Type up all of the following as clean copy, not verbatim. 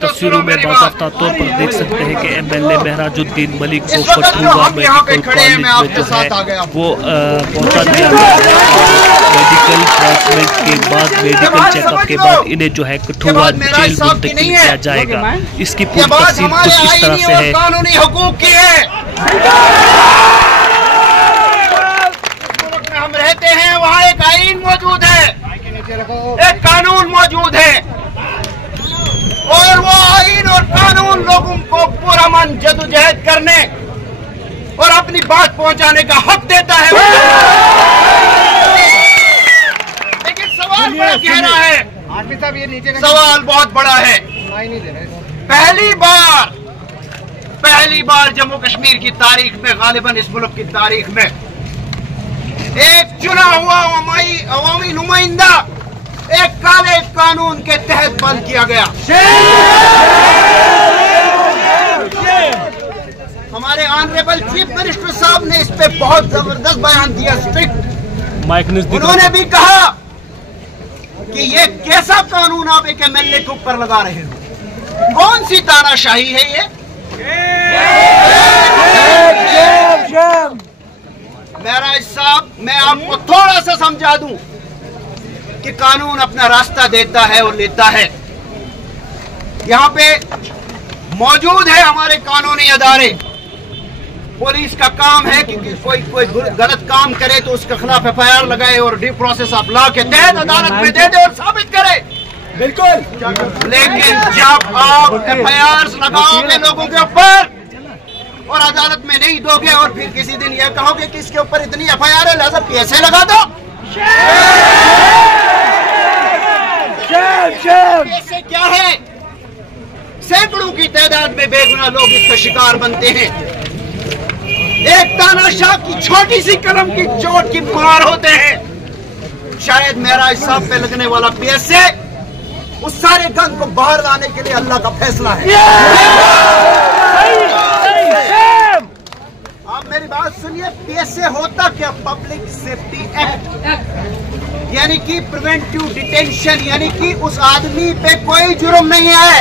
तस्वीरों में बाज़ाफ्ता तौर पर देख सकते हैं कि एमएलए महराजुद्दीन मलिक को कठुआ मेडिकल कॉलेज में जो है वो पहुंचा दिया गया है। मेडिकल ट्रीटमेंट के बाद, मेडिकल चेकअप के बाद इन्हें जो है कठुआ जेल मुंतकिल किया जाएगा। इसकी पूरी तफसील कुछ इस तरह से है। कानूनी हुकूक की है, हम रहते हैं वहाँ एक आईन मौजूद है, एक कानून मौजूद है, और वो आईन और कानून लोगों को पुरअमन जदोजहद करने और अपनी बात पहुंचाने का हक देता है। लेकिन सवाल बड़ा गहरा है, सवाल बहुत बड़ा है। पहली बार जम्मू कश्मीर की तारीख में, गालिबन इस मुल्क की तारीख में, एक चुना हुआ अवामी नुमाइंदा एक काले कानून के तहत बंद किया गया। हमारे ऑनरेबल चीफ मिनिस्टर साहब ने इस पे बहुत जबरदस्त बयान दिया, स्ट्रिक्ट। उन्होंने भी कहा कि ये कैसा कानून आप एक एमएलए के ऊपर लगा रहे हो, कौन सी तानाशाही है ये। महराज साहब, मैं आपको थोड़ा सा समझा दूं कि कानून अपना रास्ता देता है और लेता है। यहाँ पे मौजूद है हमारे कानूनी अदारे। पुलिस का काम है कि कोई गलत काम करे तो उसके खिलाफ एफआईआर लगाए और ड्यू प्रोसेस ऑफ लॉ के तहत अदालत में दे दे और साबित करे। बिल्कुल। लेकिन जब आप एफआईआर लगाओगे लोगों के ऊपर और अदालत में नहीं दोगे और फिर किसी दिन यह कहोगे कि इसके ऊपर इतनी एफआईआर है, लिहाजा पैसे लगा दो, पैसे क्या है? सैकड़ों की तादाद में बेगुनाह लोग इसका शिकार बनते हैं। एक तानाशाह की छोटी सी कलम की चोट की मार होते हैं। शायद महराज साहब पे लगने वाला पैसे उस सारे गंद को बाहर लाने के लिए अल्लाह का फैसला है। आप मेरी बात सुनिए, पैसे होता क्या? पब्लिक सेफ्टी एक्ट, यानी कि प्रिवेंटिव डिटेंशन, यानी कि उस आदमी पे कोई जुर्म नहीं है,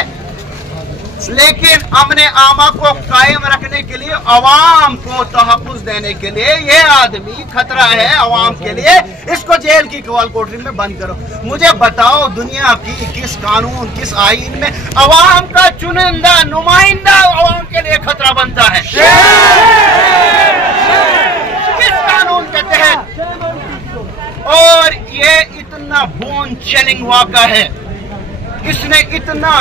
लेकिन अमन आमा को कायम रखने के लिए, अवाम को तहफ़्फ़ुज़ देने के लिए ये आदमी खतरा है अवाम के लिए, इसको जेल की कवाल कोठरी में बंद करो। मुझे बताओ, दुनिया की किस कानून, किस आईन में अवाम का चुनिंदा नुमाइंदा अवाम के लिए खतरा बनता है? किस कानून के तहत? और ये इतना बोन चैलिंग वाक़ा है, इसने इतना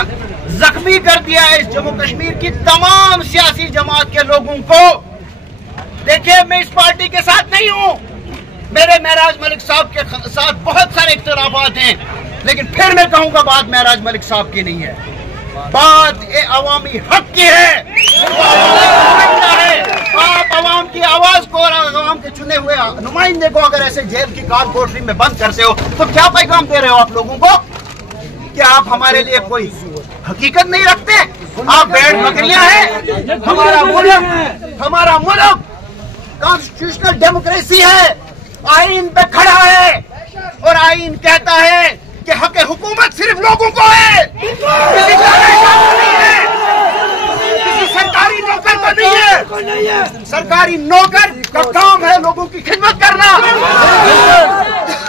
जख्मी कर दिया है इस जम्मू कश्मीर की तमाम सियासी जमात के लोगों को। देखिए, मैं इस पार्टी के साथ नहीं हूं, मेरे महराज मलिक साहब के साथ बहुत सारे इख्तिलाफात हैं, लेकिन फिर मैं कहूंगा बात महराज मलिक साहब की नहीं है, बात ये अवामी हक की है। आप अवाम की आवाज को और अवाम के चुने हुए नुमाइंदे को अगर ऐसे जेल की काल कोठरी में बंद करते हो तो क्या पैगाम दे रहे हो आप लोगों को? क्या आप हमारे लिए कोई हकीकत नहीं रखते? आप भेड़ बकरियां हैं। हमारा मुल्क कॉन्स्टिट्यूशनल डेमोक्रेसी है, आईन पे खड़ा है, और आईन कहता है कि हक हुकूमत सिर्फ लोगों को है, किसी सरकारी नौकर को नहीं है। सरकारी नौकर का काम है लोगों की खिदमत करना,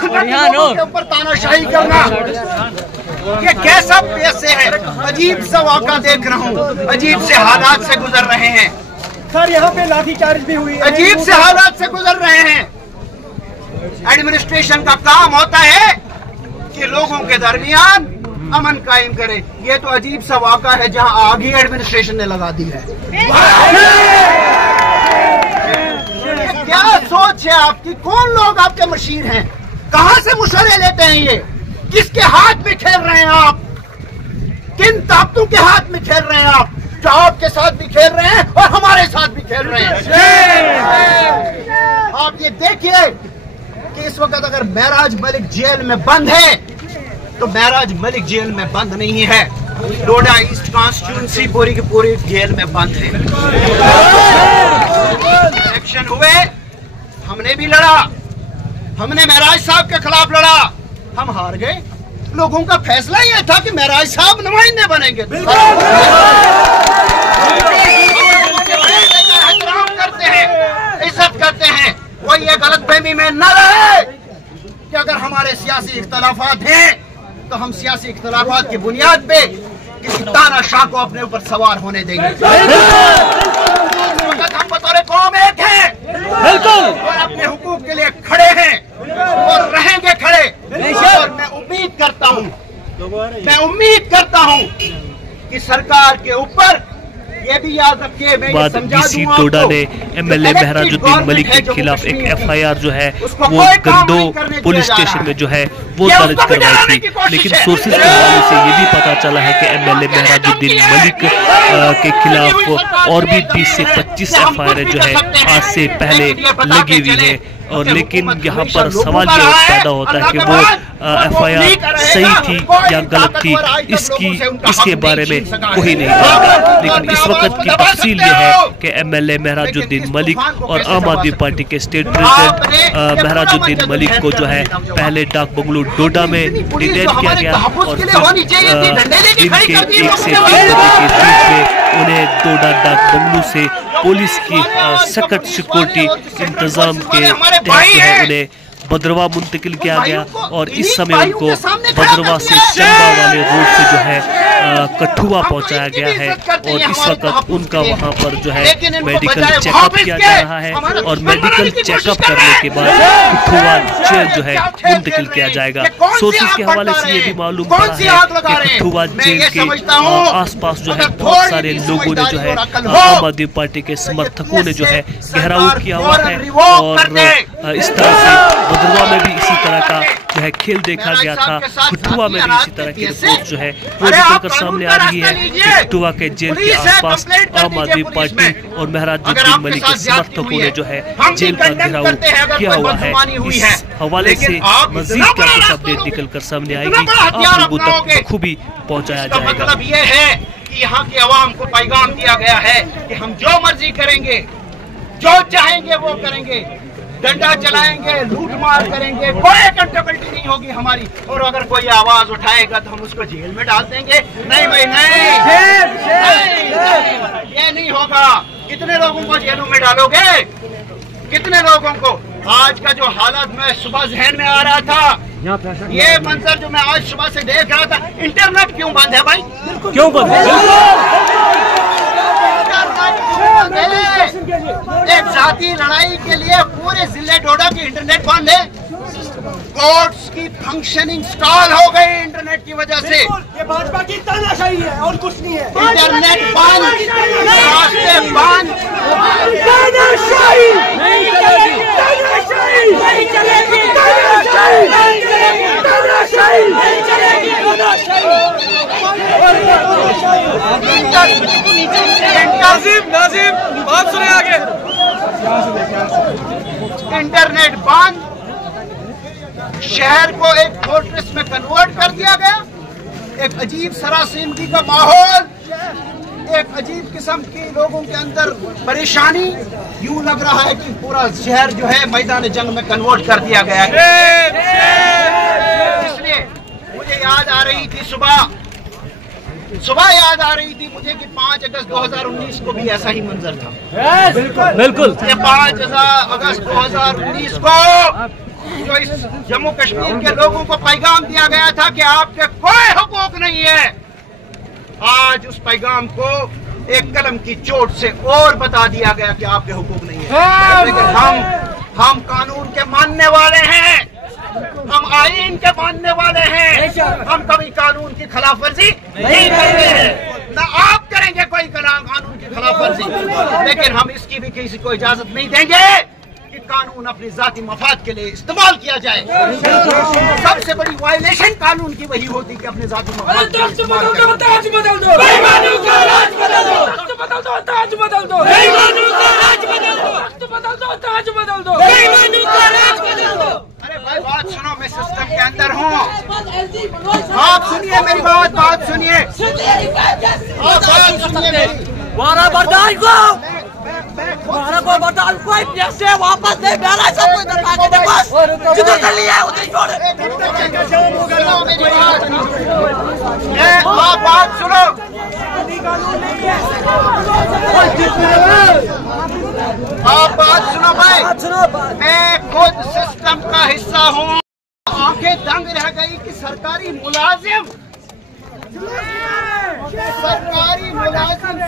लोगों के ऊपर तानाशाही करना। ये कैसा पैसे है? अजीब सा वाक़ा देख रहा हूँ, अजीब से हालात से गुजर रहे हैं सर। यहाँ पे लाठीचार्ज भी हुई है, अजीब से हालात से गुजर रहे हैं। एडमिनिस्ट्रेशन का काम होता है कि लोगों के दरमियान अमन कायम करे। ये तो अजीब सा वाक़ा है जहाँ आग ही एडमिनिस्ट्रेशन ने लगा दी है। क्या सोच है आपकी? कौन लोग आपके मशीर हैं? कहाँ से मुशवरे लेते हैं? ये किसके हाथ में खेल रहे हैं आप? किन ताकतों के हाथ में खेल रहे हैं आप? जो आपके साथ भी खेल रहे हैं और हमारे साथ भी खेल रहे हैं। आप ये देखिए कि इस वक्त अगर महराज मलिक जेल में बंद है तो महराज मलिक जेल में बंद नहीं है, डोडा ईस्ट कॉन्स्टिट्यूंसी पूरी की पूरी जेल में बंद है। इलेक्शन हुए, हमने भी लड़ा, हमने महराज साहब के खिलाफ लड़ा, हम हार गए। लोगों का फैसला यह था कि महराज साहब नुमाइंदे बनेंगे। एहतराम करते हैं, इज्जत करते हैं। कोई ये गलतफहमी में न रहे कि अगर हमारे सियासी इख्तलाफात हैं तो हम सियासी इख्तलाफात की बुनियाद पे किसी तानाशाह को अपने ऊपर सवार होने देंगे। हम बतौर कौम एक हैं और अपने हुकूक के लिए खड़े हैं और रहेंगे खड़े। और मैं उम्मीद करता हूं कि सरकार के ऊपर ये भी याद रखिए, बाद डीसी डोडा ने एमएलए महराजुद्दीन मलिक के खिलाफ एक एफआईआर जो है वो गंडो पुलिस स्टेशन में जो है वो दर्ज करवाई थी। लेकिन सोर्सेज के हवाले से ये भी पता चला है कि एमएलए महराजुद्दीन मलिक के खिलाफ और भी 20 से 25 एफआईआर जो है आज से पहले लगी हुई है। और लेकिन यहाँ पर सवाल ये पैदा होता है कि वो एफआईआर सही थी या गलत थी, इसके बारे में कोई नहीं जानता। लेकिन इस वक्त की तफसील ये है कि एमएलए महराजुद्दीन मलिक और आम आदमी पार्टी के स्टेट प्रेसिडेंट महराजुद्दीन मलिक को जो है पहले डाक बंगलो डोडा में डिटेन किया गया और फिर दिन के 1 से 3 बजे के बीच में उन्हें डोडा डाक बंगलो से पुलिस की सख्त सिक्योरिटी इंतजाम के तहत जो है उन्हें भद्रवा मुंतकिल किया गया। और इस समय उनको भद्रवा से चंबा वाले रोड से जो है कठुआ पहुंचाया गया है। और इस वक्त उनका वहां पर जो है मेडिकल चेकअप किया जा रहा है और मेडिकल चेकअप करने के बाद कठुआ जेल जो है मुंतकिल किया जाएगा। सोर्सेज के हवाले से ये भी मालूम पड़ा है कि कठुआ जेल के आसपास जो है बहुत सारे लोगों ने जो है आम आदमी पार्टी के समर्थकों ने जो है घेराव किया हुआ है। और इस तरह से भद्रवा में भी इसी तरह का जो है खेल देखा गया था। कठुआ में भी इसी तरह की रिपोर्ट जो है वो निकलकर सामने आ रही है कि कठुआ के जेल के आसपास आम आदमी पार्टी और महराजुद्दीन मलिक के समर्थकों ने जो है जेल का घेराव किया हुआ है। इस हवाले से मजीद क्या कुछ अपडेट निकल कर सामने आएगी, आप लोगों तक बखूबी पहुँचाया जाएगा। मतलब ये है कि यहाँ की आवाम को पैगाम दिया गया है कि हम जो मर्जी करेंगे, जो चाहेंगे वो करेंगे, डंडा चलाएंगे, लूट मार करेंगे, कोई अकाउंटेबिलिटी नहीं होगी हमारी। और अगर कोई आवाज उठाएगा तो हम उसको जेल में डाल देंगे। नहीं भाई नहीं, ये नहीं होगा। कितने लोगों को जेलों में डालोगे, कितने लोगों को? आज का जो हालत में सुबह जहन में आ रहा था, ये मंजर जो मैं आज सुबह से देख रहा था, इंटरनेट क्यों बंद है भाई? क्यों बंद है? एक जाती लड़ाई के लिए पूरे जिले डोडा की इंटरनेट बंद है। कोर्ट्स की फंक्शनिंग स्टॉल हो गई इंटरनेट की वजह से। ये भाजपा की तानाशाही है और कुछ नहीं है। इंटरनेट बंद, रास्ते बंद, नाजिम बात सुने आगे। इंटरनेट बंद, शहर को एक फोर्ट्रेस में कन्वर्ट कर दिया गया। एक अजीब सरासमगी का माहौल, एक अजीब किस्म की लोगों के अंदर परेशानी। यूं लग रहा है कि पूरा शहर जो है मैदान जंग में कन्वर्ट कर दिया गया है। इसलिए मुझे याद आ रही थी सुबह याद आ रही थी मुझे कि 5 अगस्त 2019 को भी ऐसा ही मंजर था। बिल्कुल 5 अगस्त 2019 को जो इस जम्मू कश्मीर के लोगों को पैगाम दिया गया था कि आपके कोई हुकूक नहीं है, आज उस पैगाम को एक कलम की चोट से और बता दिया गया कि आपके हुकूक नहीं है। लेकिन हम कानून के मानने वाले हैं, हम आईन के मानने वाले हैं। हम कभी कानून की खिलाफ वर्जी नहीं करते हैं, न आप करेंगे कोई कानून की खिलाफ वर्जी। लेकिन हम इसकी भी किसी को इजाजत नहीं देंगे कि कानून अपनी जाती मफाद के लिए इस्तेमाल किया जाए। सबसे बड़ी वायलेशन कानून की वही होती कि अपने जाती मफाद के लिए इस्तेमाल करें। अरे भाई बात सुनो, मैं सिस्टम के अंदर हूँ। आप सुनिए मेरी बात सुनिए, आप बात सुनिए मेरी। बर्दाश्त को मैं हमारा कोई बता कोई पैसे वापस नहीं डाला सब कोई दरबार के पास जिधर कर लिया उधर छोड़। आप बात सुनो, आप बात सुनो भाई, मैं खुद सिस्टम का हिस्सा हूँ। आंखें दंग रह गई कि सरकारी मुलाजिम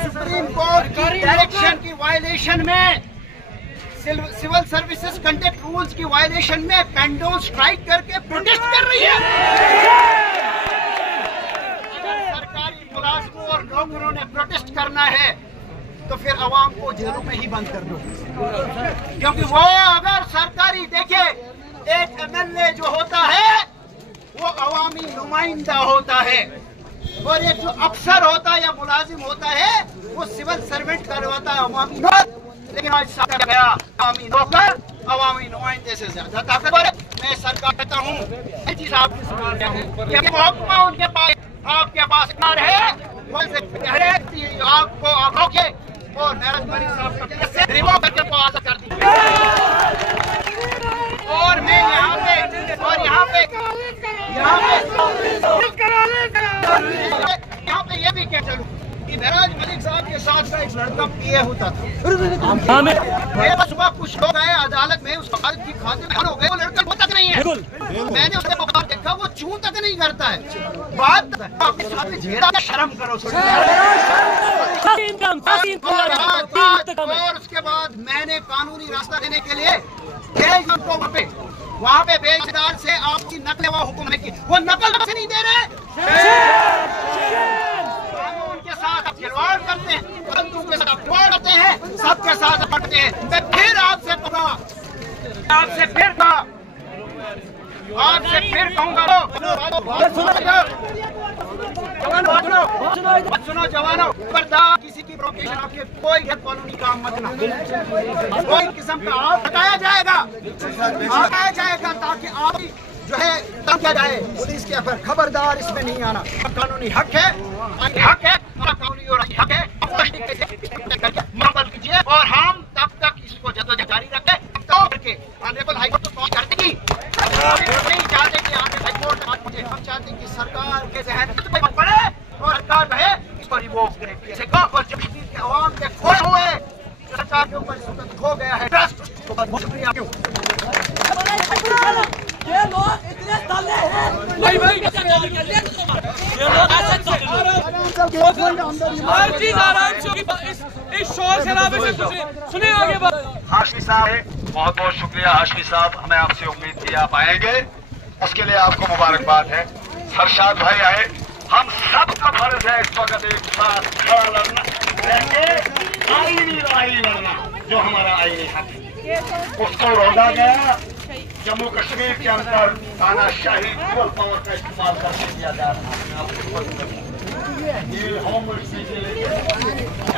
सुप्रीम कोर्ट की डायरेक्शन की वायलेशन में, सिविल सर्विसेज कंडक्ट रूल्स की वायलेशन में पेंडो स्ट्राइक करके प्रोटेस्ट कर रही है। अगर सरकारी मुलाजिमों और नौकरों ने प्रोटेस्ट करना है तो फिर अवाम को जेलों में ही बंद कर दो, क्योंकि वो अगर सरकारी देखे एक MLA जो होता है वो अवामी नुमाइंदा होता है, और एक जो अफसर होता है या मुलाजिम होता है वो सिविल सर्वेंट करवाता है अवामी नौकर। लेकिन आज साथ गया अवामी नौकर अवामी नुमाइंदे से ज्यादा ताकतवर है। मैं सरकार कहता हूँ उनके पास, आपके पास इख्तियार है, आपको आप रोके और नरेंद्र मोदी साहब का रिवॉल्व करके को आजाद कर दीजिए। और मैं यहाँ पे ये भी कह चलूँ कि महराज मलिक साहब के साथ का एक लड़का PA होता था। मेरे सुबह कुछ लोग आए अदालत में, उसको अदालत की खातिर हो गए, वो लड़का वो तक नहीं है। मैंने उसके मुकाबले देखा, वो चूं तक नहीं करता है। बात आपके साथ झेड़ा, शर्म करो। और उसके बाद मैंने कानूनी रास्ता देने के लिए भेज उनको वहाँ पे बेचदार से आपकी नकल व हुक्म नहीं की, वो नकल से नहीं दे रहे, कानून के साथ आप खिलवाड़ करते हैं, बंदूक के साथ खिलवाड़ करते हैं, सबके साथ पढ़ते हैं। मैं फिर आपसे कहूँगा, सुनो जवानों, खबरदार किसी की प्रोवोकेशन आपके कोई कानूनी काम मत ना, कोई किस्म का आप हटाया जाएगा ताकि आप जो है किया जाए पुलिस के ऊपर। खबरदार इसमें नहीं आना, कानूनी हक है, कानूनी और हक है, मामल कीजिए। और हम तब तक इसको जदोजहद जारी रखें तो करके ऑनरेबल हाईकोर्ट तो पहुंच कर देगी। नहीं चाहते कि ऑनरेबल हाईकोर्ट पहुंचे, हम चाहते कि सरकार के जहन में पड़े और सरकार जो है इसको रिवोक करे। और जब के अवाम के खोए हुए सरकार के ऊपर खो गया है ट्रस्ट, तो बहुत शुक्रिया। क्यों ये लोग इतने साले हैं हर चीज आराम से होगी, इस शोर शराबे से कुछ सुने आगे बात। हाशमी साहब बहुत बहुत शुक्रिया। हाशमी साहब, हमें आपसे उम्मीद थी आप आएंगे, उसके लिए आपको मुबारकबाद है। सरशाद भाई आए, हम सब का फर्ज है इस वक्त एक साथ खड़ा लड़ना, आईनी लड़ाई लड़ना जो हमारा आईनी हक है। उसको रोका गया, जम्मू कश्मीर के अंदर तानाशाही डबल पावर का इस्तेमाल करके किया जा रहा है। ये होम